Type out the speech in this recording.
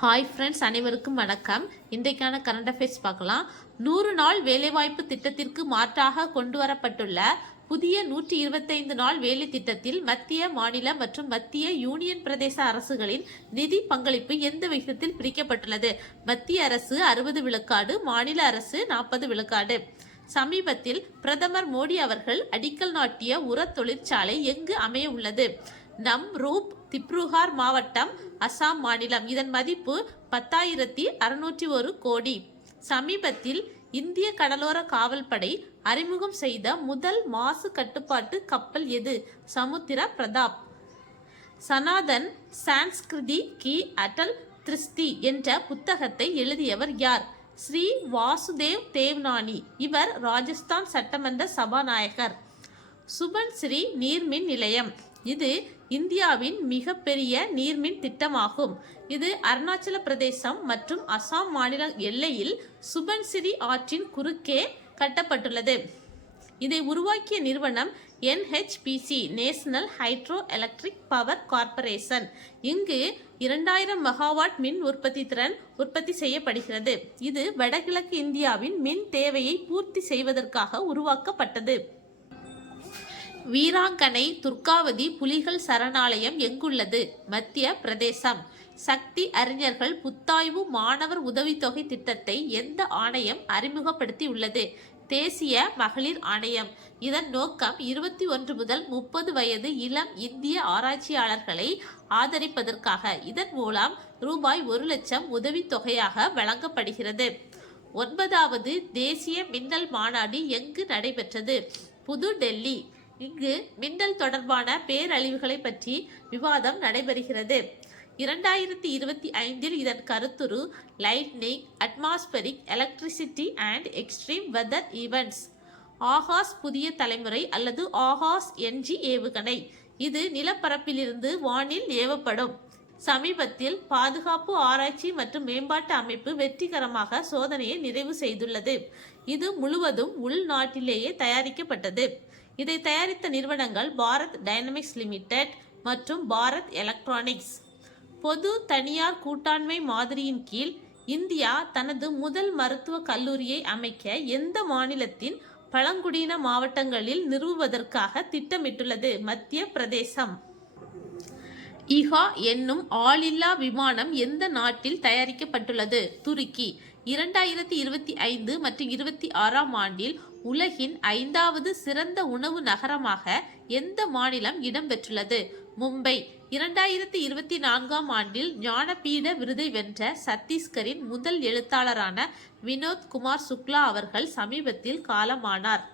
Hi friends, அனைவருக்கும் வணக்கம். இன்றைக்கான கரண்ட் அஃபேர்ஸ் பார்க்கலாம். 100 நாள் வேலைவாய்ப்பு திட்டத்திற்கு மாற்றாக கொண்டு வரப்பட்டுள்ள புதிய 125 நாள் வேலை திட்டத்தில் மத்திய, மாநில மற்றும் மத்திய யூனியன் பிரதேச அரசுகளின் நிதி பங்களிப்பு எந்த விகிதத்தில் பிரிக்கப்பட்டுள்ளது? மத்திய அரசு 60 விழுக்காடு, மாநில அரசு 40 விழுக்காடு. சமீபத்தில் பிரதமர் மோடி அவர்கள் அடிக்கல் நாட்டிய உர தொழிற்சாலை எங்கு அமைய உள்ளது? நம்ரூப், திப்ருகார் மாவட்டம், அசாம் மாநிலம். இதன் மதிப்பு 10,601 கோடி. சமீபத்தில் இந்திய கடலோர காவல்படை அறிமுகம் செய்த முதல் மாசு கட்டுப்பாட்டு கப்பல் எது? சமுத்திர பிரதாப். சனாதன் சான்ஸ்கிருதி கி அடல் திருஷ்டி என்ற புத்தகத்தை எழுதியவர் யார்? ஸ்ரீ வாசுதேவ் தேவ்நானி. இவர் ராஜஸ்தான் சட்டமன்ற சபாநாயகர். சுபன்சிரி நீர்மின் நிலையம். இது இந்தியாவின் மிகப்பெரிய நீர்மின் திட்டமாகும். இது அருணாச்சல பிரதேசம் மற்றும் அசாம் மாநில எல்லையில் சுபன்சிரி ஆற்றின் குறுக்கே கட்டப்பட்டுள்ளது. இதை உருவாக்கிய நிறுவனம் NHPC, national hydro electric power corporation. இங்கு 2000 மெகாவாட் மின் உற்பத்தி திறன் உற்பத்தி செய்யப்படுகிறது. இது வடகிழக்கு இந்தியாவின் மின் தேவையை பூர்த்தி செய்வதற்காக உருவாக்கப்பட்டது. வீராங்கனை துர்காவதி புலிகள் சரணாலயம் எங்குள்ளது? மத்திய பிரதேசம். சக்தி அறிஞர்கள் புத்தாய்வு மாணவர் உதவித்தொகை திட்டத்தை எந்த ஆணையம் அறிமுகப்படுத்தி உள்ளது? தேசிய மகளிர் ஆணையம். இதன் நோக்கம் 21 முதல் 30 வயது இளம் இந்திய ஆராய்ச்சியாளர்களை ஆதரிப்பதற்காக. இதன் மூலம் ரூபாய் 1 லட்சம் உதவித்தொகையாக வழங்கப்படுகிறது. 9வது தேசிய மின்னல் மாநாடு எங்கு நடைபெற்றது? புதுடெல்லி. இங்கு மின்னல் தொடர்பான பேரழிவுகளை பற்றி விவாதம் நடைபெறுகிறது. 2025 இதன் கருத்துரு lightning, atmospheric electricity and extreme weather events. Aakash புதிய தலைமுறை அல்லது ஆகாஷ் NG ஏவுகணை. இது நிலப்பரப்பிலிருந்து வானில் ஏவப்படும். சமீபத்தில் பாதுகாப்பு ஆராய்ச்சி மற்றும் மேம்பாட்டு அமைப்பு வெற்றிகரமாக சோதனையை நிறைவு செய்துள்ளது. இது முழுவதும் உள்நாட்டிலேயே தயாரிக்கப்பட்டது. இதை தயாரித்த நிறுவனங்கள் பாரத் டைனமிக்ஸ் லிமிடெட் மற்றும் பாரத் எலக்ட்ரானிக்ஸ். பொது தனியார் கூட்டாண்மை மாதிரியின் கீழ் இந்தியா தனது முதல் மருத்துவக் கல்லூரியை அமைக்க எந்த மாநிலத்தின் பழங்குடியின மாவட்டங்களில் நிறுவுவதற்காக திட்டமிட்டுள்ளது? மத்திய பிரதேசம். இஹா என்னும் ஆளில்லா விமானம் எந்த நாட்டில் தயாரிக்கப்பட்டுள்ளது? துருக்கி. 2025 மற்றும் 26ஆம் ஆண்டில் உலகின் 5வது சிறந்த உணவு நகரமாக எந்த மாநிலம் இடம்பெற்றுள்ளது? மும்பை. 2024ஆம் ஆண்டில் ஞானபீட விருதை வென்ற சத்தீஸ்கரின் முதல் எழுத்தாளரான வினோத் குமார் சுக்லா அவர்கள் சமீபத்தில் காலமானார்.